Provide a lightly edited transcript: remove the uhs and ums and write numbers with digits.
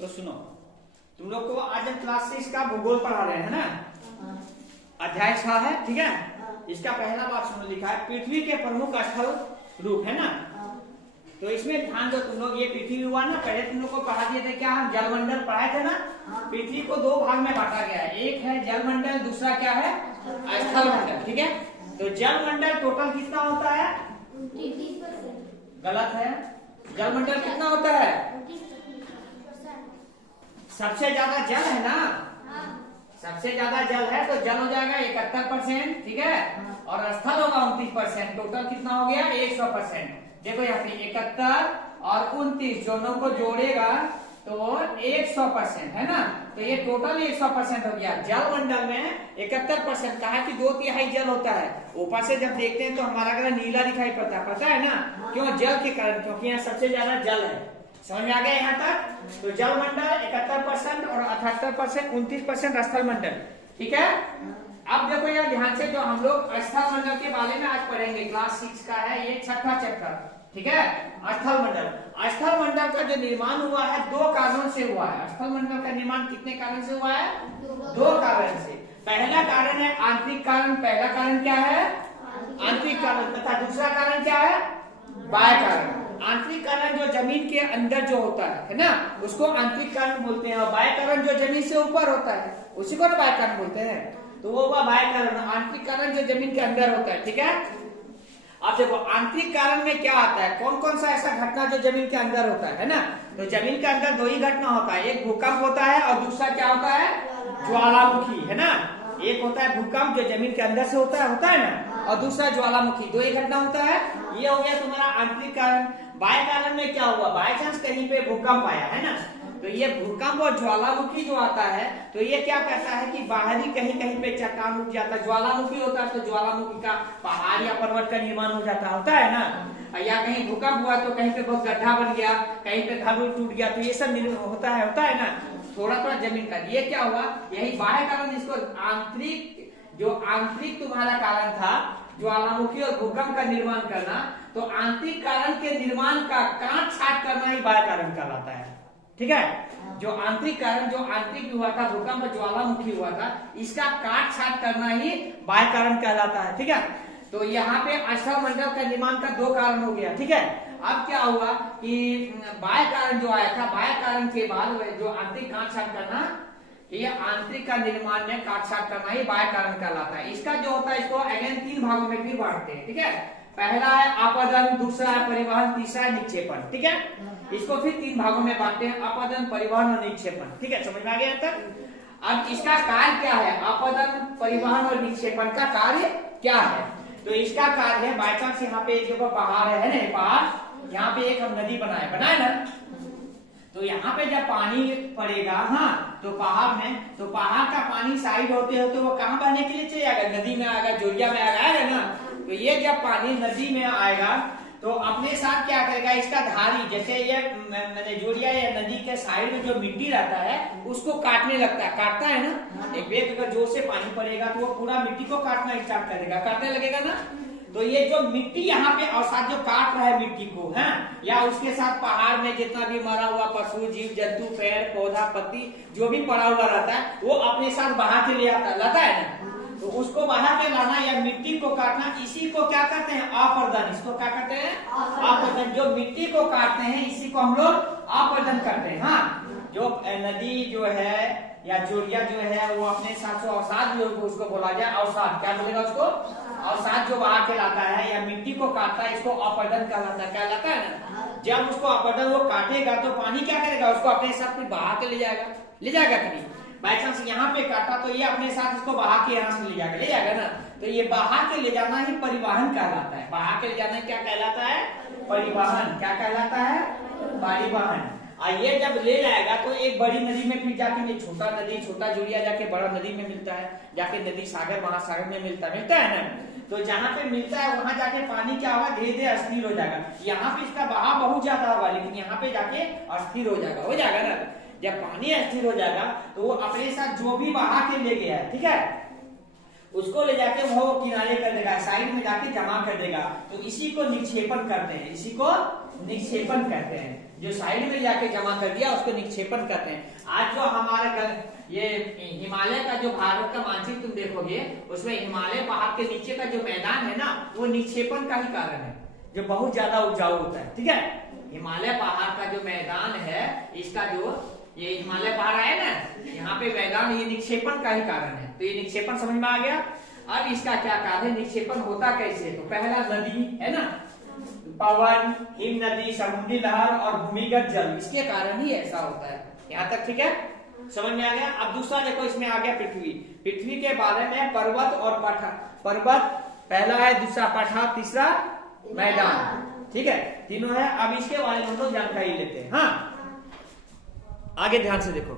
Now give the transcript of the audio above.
तो सुनो, तुम लोग को आज हम क्लास 6 का भूगोल पढ़ा रहे हैं ना। अध्याय 6 है, ठीक है। इसका पहला बात सुनो, लिखा है पृथ्वी के प्रमुख स्थल रूप, है ना। तो इसमें ध्यान दो तुम लोग, ये पृथ्वी हुआ ना, पहले तुम लोग को पढ़ा दिए थे क्या, हम जलमंडल पढ़ाए थे ना। पृथ्वी को दो भाग में बांटा गया है, एक है जलमंडल, दूसरा क्या है स्थल मंडल, ठीक है। तो जलमंडल टोटल कितना होता है? 30%। गलत है। जलमंडल कितना होता है? सबसे ज्यादा जल है ना, सबसे ज्यादा जल है तो जल हो जाएगा 71%, ठीक है। और स्थल होगा 29%, टोटल कितना हो गया 100%। देखो यहाँ पे 71 और 29 दोनों को जोड़ेगा तो 100%, है ना। तो ये टोटल 100% हो गया। जल मंडल में 71% कहा कि 2/3 जल होता है। ऊपर से जब देखते हैं तो हमारा ग्रह नीला दिखाई पड़ता है ना, क्यों? जल के कारण, क्योंकि यहाँ सबसे ज्यादा जल है। समझ में आ गया यहाँ तक? तो जल मंडल 71% और 78%, 29% स्थल मंडल, ठीक है। अब देखो यार ध्यान से, जो हम लोग स्थल मंडल के बारे में आज पढ़ेंगे, क्लास 6 का है ये 6ठा चैप्टर, ठीक है। स्थल मंडल, स्थल मंडल का जो निर्माण हुआ है 2 कारणों से हुआ है। स्थल मंडल का निर्माण कितने कारण से हुआ है? 2 कारण से। पहला कारण है आंतरिक कारण। पहला कारण क्या है? आंतरिक कारण। तथा दूसरा कारण क्या है? बाह्य कारण। आंतरिक कारण जो जमीन के अंदर जो होता है ना, उसको आंतरिक कारण बोलते हैं। और बाह्य कारण जो जमीन से ऊपर होता है उसी को बाह्य कारण बोलते हैं। तो वो हुआ बाह्य कारण। आंतरिक कारण जो जमीन के अंदर होता है, ठीक है। अब देखो आंतरिक कारण में क्या आता है, कौन कौन सा ऐसा घटना जो जमीन के अंदर होता है ना। तो जमीन के अंदर 2 ही घटना होता है, एक भूकंप होता है और दूसरा क्या होता है? ज्वालामुखी, है ना। एक होता है भूकंप जो जमीन के अंदर से होता है ना, और दूसरा ज्वालामुखी। 2 ही घटना होता है। ये हो गया तुम्हारा आंतरिक कारण। बाह्य कारण में क्या हुआ, बाय चांस कहीं पे भूकंप आया, है ना। तो ये भूकंप और ज्वालामुखी जो आता है, तो ये क्या कहता है कि बाहरी कहीं कहीं पे चट्टान उठ जाता है। ज्वालामुखी होता है तो ज्वालामुखी का पहाड़ या पर्वत का निर्माण हो जाता होता है ना। या कहीं भूकंप हुआ तो कहीं पे बहुत गड्ढा बन गया, कहीं पे घर टूट गया, तो ये सब होता है ना, थोड़ा थोड़ा जमीन का। ये क्या हुआ, यही बाह्य कारण। इसको आंतरिक, जो आंतरिक तुम्हारा कारण था ज्वालामुखी और भूकंप का निर्माण करना, तो आंतरिक कारण के निर्माण का काट छाट करना ही बाह्य कारण कहलाता है, ठीक है। जो आंतरिक कारण, जो आंतरिक हुआ था, भूकंप और ज्वालामुखी हुआ था, इसका काट छाट करना ही बाह्य कारण कहलाता है, ठीक है। तो यहाँ पे स्थल मंडल का निर्माण का 2 कारण हो गया, ठीक है। अब क्या हुआ कि बाह्य कारण जो आया था, बाह्य कारण के बाद जो आंतरिक काट छाट करना, ये आंतरिक का निर्माण में काट छाट करना ही बाह्य कारण कहलाता है। इसका जो होता है, इसको अगेन 3 भागों में फिर बांटते हैं, ठीक है। पहला है अपदन, दूसरा है परिवहन, तीसरा है निक्षेपण, ठीक है। इसको फिर 3 भागों में बांटते हैं, अपदन, परिवहन और निक्षेपण, ठीक है। समझ में आ गया तक? अब इसका कार्य क्या है, अपदन, परिवहन और निक्षेपण का कार्य क्या है? तो इसका कार्य है, बाई चांस यहाँ पे एक जगह पहाड़ है ना, पहाड़, यहाँ पे एक हम नदी बनाए ना, तो यहाँ पे जब पानी पड़ेगा, हाँ, तो पहाड़ में, तो पहाड़ का पानी साइड होते होते वो कहाँ बहने के लिए चले जाएगा? नदी में आएगा, जोरिया में आएगा ना। तो ये जब पानी नदी में आएगा तो अपने साथ क्या करेगा, इसका धारी, जैसे ये जोरिया या नदी के साइड में जो मिट्टी रहता है उसको काटने लगता है, काटता है ना। एक बेग अगर जोर से पानी पड़ेगा तो वो पूरा मिट्टी को काटना स्टार्ट करेगा, काटने लगेगा ना। तो ये जो मिट्टी यहाँ पे और साथ जो काट रहा है मिट्टी को, है, या उसके साथ पहाड़ में जितना भी मरा हुआ पशु, जीव जंतु, पेड़ पौधा, पत्ती जो भी पड़ा हुआ रहता है, वो अपने साथ बहा के ले लाता है ना। तो उसको बहा के लाना या मिट्टी को काटना, इसी को क्या कहते हैं? अपरदन। इसको क्या कहते हैं? अपरदन। जो मिट्टी को काटते हैं इसी को हम लोग अपरदन करते हैं। हाँ, जो नदी जो है या जोरिया जो है वो अपने साथ अवसाद जो उसको बोला जाए, अवसाद क्या बोलेगा उसको? अवसाद जो बहा के लाता है या मिट्टी को काटता है, इसको अपरदन कहलाता है ना। जब उसको अपरदन वो काटेगा तो पानी क्या करेगा, उसको अपने साथ में बहा के ले जाएगा कहीं। बाई चांस यहाँ पे काटा तो ये अपने साथ इसको बहा के यहाँ से ले जाएगा ना। तो ये बहा के ले जाना ही परिवहन कहलाता है। बहा के ले जाना क्या कहलाता है? परिवहन। क्या कहलाता है? परिवहन। और ये जब ले जाएगा तो एक बड़ी नदी में फिर जाके, छोटा नदी, छोटा जोरिया जाके बड़ा नदी में मिलता है, जाके नदी सागर महासागर में मिलता है ना। तो जहाँ पे मिलता है वहां जाके पानी क्या होगा, धीरे धीरे अस्थिर हो जाएगा। यहाँ पे इसका बहाव बहुत ज्यादा होगा, लेकिन यहाँ पे जाके अस्थिर हो जाएगा ना। जब पानी अस्थिर हो जाएगा तो वो अपने साथ जो भी बहा के ले गया है, ठीक है, उसको ले जाके वो किनारे कर देगा, साइड में जाके जमा कर देगा, तो इसी को निक्षेपण करते हैं, इसी को निक्षेपण कहते हैं। जो साइड में जाके जमा कर दिया उसको निक्षेपण कहते हैं। आज जो हमारा ये हिमालय का जो भारत का मानचित्र तुम देखोगे, उसमें हिमालय पहाड़ के नीचे का जो मैदान है ना, वो निक्षेपण का ही कारण है, जो बहुत ज्यादा उपजाऊ होता है। ठीक है, हिमालय पहाड़ का जो मैदान है, इसका जो ये हिमालय पहाड़ है ना, यहाँ पे मैदान, ये निक्षेपण का ही कारण है। तो ये निक्षेपण समझ में आ गया। अब इसका क्या कारण है, निक्षेपण होता कैसे? तो पहला नदी है ना, पवन, हिम नदी, समुद्री लहर और भूमिगत जल, इसके कारण ही ऐसा होता है। यहाँ तक ठीक है, समझ में आ गया। अब दूसरा देखो, इसमें आ गया पृथ्वी। पृथ्वी के बारे में पर्वत और पठार, पर्वत पहला है, दूसरा पठार, तीसरा मैदान। ठीक है, तीनों है। अब इसके बारे में हम लोग जानकारी लेते हैं। हाँ, आगे ध्यान से देखो।